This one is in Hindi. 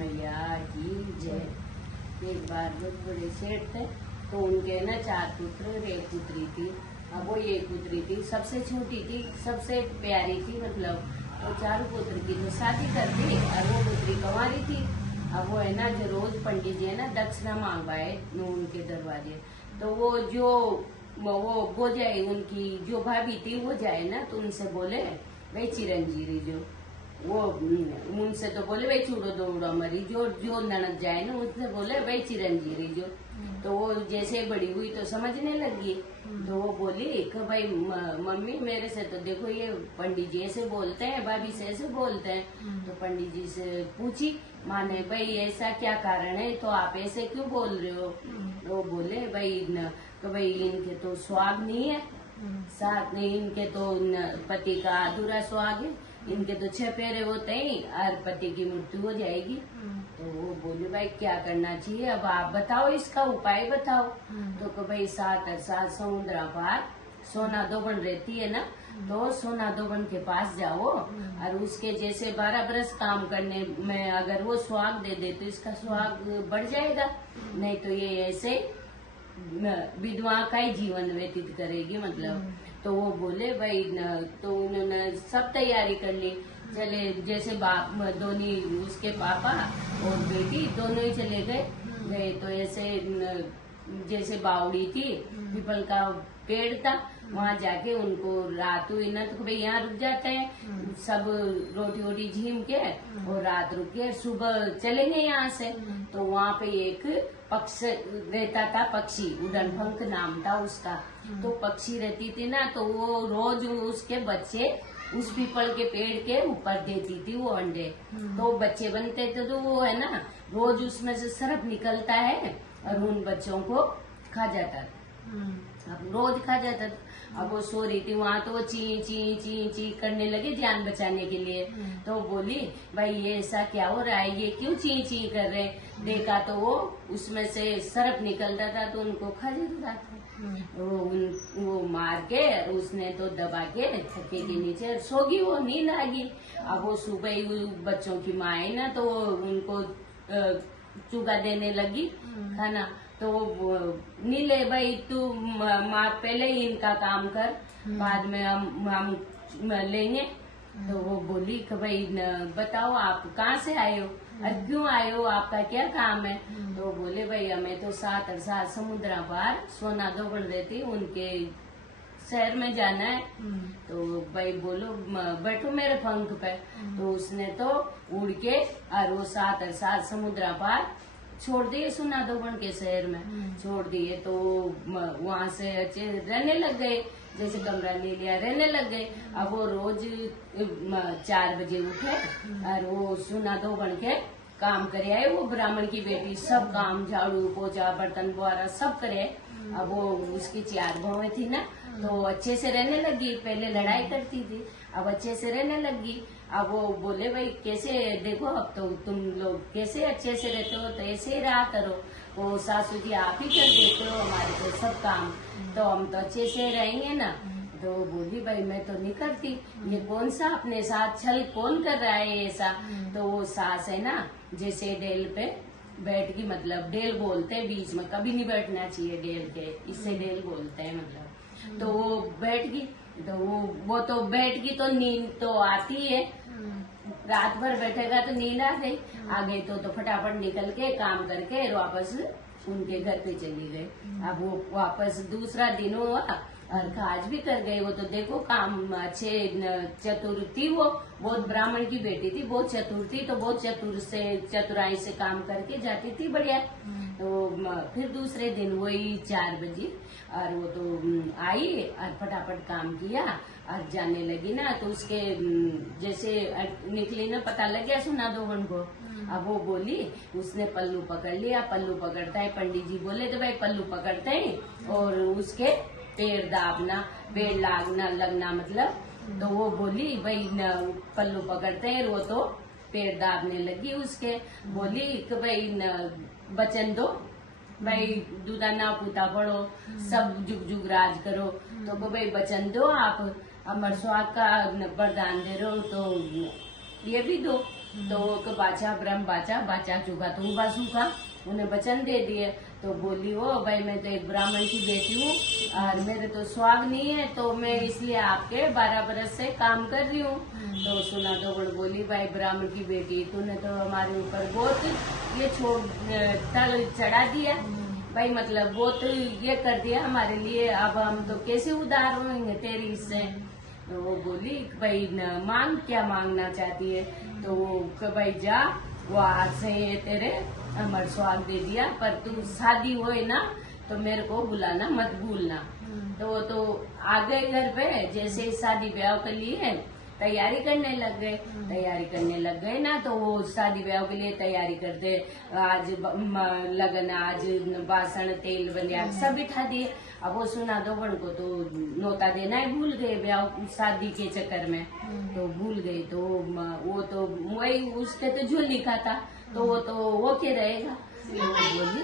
मैया की जय। एक बार बहुत बड़े सेठ थे, तो उनके ना 4 पुत्र और 1 पुत्री थी। अब वो 1 पुत्री थी, सबसे छोटी थी, सबसे प्यारी थी, मतलब तो 4 पुत्र की तो शादी कर दी और वो पुत्री कुंवारी थी। अब वो है ना, जो रोज पंडित जी है ना दक्षिणा मांगवाए उनके दरवाजे, तो वो जाए, उनकी जो भाभी थी वो जाए ना, तो उनसे बोले भाई चिरंजीवी जो वो उनसे तो बोले भाई चूड़ो दौड़ो मरी, जो ननद जाए ना उनसे बोले भाई चिरंजीवी जो। तो वो जैसे बड़ी हुई तो समझने लगी, तो वो बोली कि भाई मम्मी मेरे से तो देखो ये पंडित जी ऐसे बोलते हैं, भाभी से ऐसे बोलते हैं। तो पंडित जी से पूछी माने भाई ऐसा क्या कारण है, तो आप ऐसे क्यों बोल रहे हो। तो वो बोले भाई इनके तो सुहाग नहीं है, साथ में इनके तो पति का अधूरा सुहाग है, इनके तो 6 फेरे होते हैं और पति की मृत्यु हो जाएगी। तो वो बोले भाई क्या करना चाहिए, अब आप बताओ, इसका उपाय बताओ। तो भाई 7 समुद्र पार सोना दोबन रहती है ना, तो सोना दोबन के पास जाओ और उसके जैसे 12 बरस काम करने में अगर वो सुहाग दे दे तो इसका सुहाग बढ़ जाएगा, नहीं तो ये ऐसे विधवा का ही जीवन व्यतीत करेगी मतलब। तो वो बोले भाई तो उन्होंने सब तैयारी कर ली, चले जैसे बाप दोनों, उसके पापा और बेटी दोनों ही चले गए। तो ऐसे जैसे बावड़ी थी, पीपल का पेड़ था, वहाँ जाके उनको रात हुई ना, तो भाई यहाँ रुक जाते हैं सब, रोटी वोटी झीम के और रात रुक के सुबह चलेंगे यहाँ से। तो वहाँ पे एक पक्ष रहता था, पक्षी उड़न पंख नाम था उसका। तो पक्षी रहती थी ना, तो वो रोज उसके बच्चे उस पीपल के पेड़ के ऊपर देती थी वो अंडे। तो बच्चे बनते थे, तो वो है ना रोज उसमें से सरप निकलता है और उन बच्चों को खा जाता था। अब रोज खा जाता था। अब वो सो रही थी वहाँ, तो वो ची ची ची ची करने लगे जान बचाने के लिए। तो बोली भाई ये ऐसा क्या हो रहा है, ये क्यों ची ची कर रहे। देखा तो वो उसमें से सरप निकलता था, तो उनको खा जाता था। वो मार के उसने तो दबा के छक्के के नीचे सोगी, वो नींद आ गई। अब वो सुबह ही बच्चों की माँ है ना, तो उनको चुगा देने लगी खाना। तो वो नीले भाई तू माँ पहले ही इनका काम कर, बाद में हम लेंगे। तो वो बोली कि भाई बताओ आप कहाँ से आए हो और क्यों आए हो, आपका क्या काम है। तो बोले भाई हमें तो 7 समुद्र पार सोना दोबड़ देती उनके शहर में जाना है। तो भाई बोलो बैठो मेरे पंख पे। तो उसने तो उड़ के और वो 7 समुद्र पार छोड़ दिए सोना दोबड़ के शहर में, छोड़ दिए। तो वहाँ से अच्छे रहने लग गए, जैसे कमरा ले लिया रहने लग गए। अब वो रोज 4 बजे उठे और वो सोना दोबड़ के काम करे आए। वो ब्राह्मण की बेटी सब काम, झाड़ू पोछा बर्तन बुआरा सब करे। अब वो उसकी 4 बहुएं थी ना, तो अच्छे से रहने लगी। पहले लड़ाई करती थी, अब अच्छे से रहने लगी। अब वो बोले भाई कैसे देखो, अब तो तुम लोग कैसे अच्छे से रहते हो, तो ऐसे ही रहा करो। वो सासू जी आप ही कर देते हो हमारे को सब काम, तो हम तो अच्छे से रहेंगे ना। तो बोली भाई मैं तो नहीं करती, ये कौन सा अपने साथ छल कौन कर रहा है ऐसा। तो वो सास है ना, जैसे डेल पे बैठ गई, मतलब डेल बोलते हैं बीच में, कभी नहीं बैठना चाहिए डेल के, इससे डेल बोलते हैं मतलब। तो वो बैठ गई, तो वो तो बैठ गई, तो नींद तो आती है, रात भर बैठेगा तो नींद आ गई तो फटाफट निकल के काम करके वापस उनके घर पे चली गई। अब वो वापस दूसरा दिन हुआ और काज भी कर गए। वो तो देखो काम अच्छे चतुर थी, वो बहुत ब्राह्मण की बेटी थी, बहुत चतुर थी, तो बहुत चतुराई से काम करके जाती थी बढ़िया। तो फिर दूसरे दिन वही 4 बजे और वो तो आई और फटाफट काम किया और जाने लगी ना, तो उसके जैसे निकली ना, पता लग गया सोना दोबड़ को। अब वो बोली, उसने पल्लू पकड़ लिया, पल्लू पकड़ता है, पंडित जी बोले तो भाई पल्लू पकड़ते हैं और उसके पेड़ दाबना, पेड़ लगना मतलब। तो वो बोली भाई पल्लू पकड़ते हैं, वो तो पेड़ दाबने लगी उसके। बोली कि भाई वचन दो, भाई दूधा ना पूता पढ़ो, सब जुग जुग राज करो। तो भाई वचन दो, आप अमर सुहाग का वरदान दे रहे हो तो ये भी दो। तो वो बाचा ब्रह्म बाचा बाचा चुका तो बासूखा उन्हें वचन दे दिए। तो बोली वो भाई मैं तो एक ब्राह्मण की बेटी हूँ और मेरे तो स्वाग नहीं है, तो मैं इसलिए आपके 12 बरस से काम कर रही हूँ। तो सुना तो बोली भाई ब्राह्मण की बेटी तूने तो हमारे ऊपर बहुत ये तल चढ़ा दिया भाई, मतलब बहुत ये कर दिया हमारे लिए, अब हम तो कैसे उधार होंगे तेरी इससे। तो वो बोली भाई मांग, क्या मांगना चाहती है। तो वो भाई जा, वो आज से ये तेरे अमर स्वाग दे दिया, पर तू शादी होए ना तो मेरे को बुलाना मत भूलना। तो वो तो आ गए घर पे, जैसे ही शादी ब्याह के लिए तैयारी करने लग गए ना, तो वो शादी ब्याह के लिए तैयारी करते, आज लगन, आज बासन तेल बनिया सब बिठा दिए। अब वो सुना दो बन को तो नोता देना ही भूल गए ब्याह शादी के चक्कर में, तो भूल गए। तो वो तो वही उसके तो जो लिखा था तो वो के रहेगा। बोली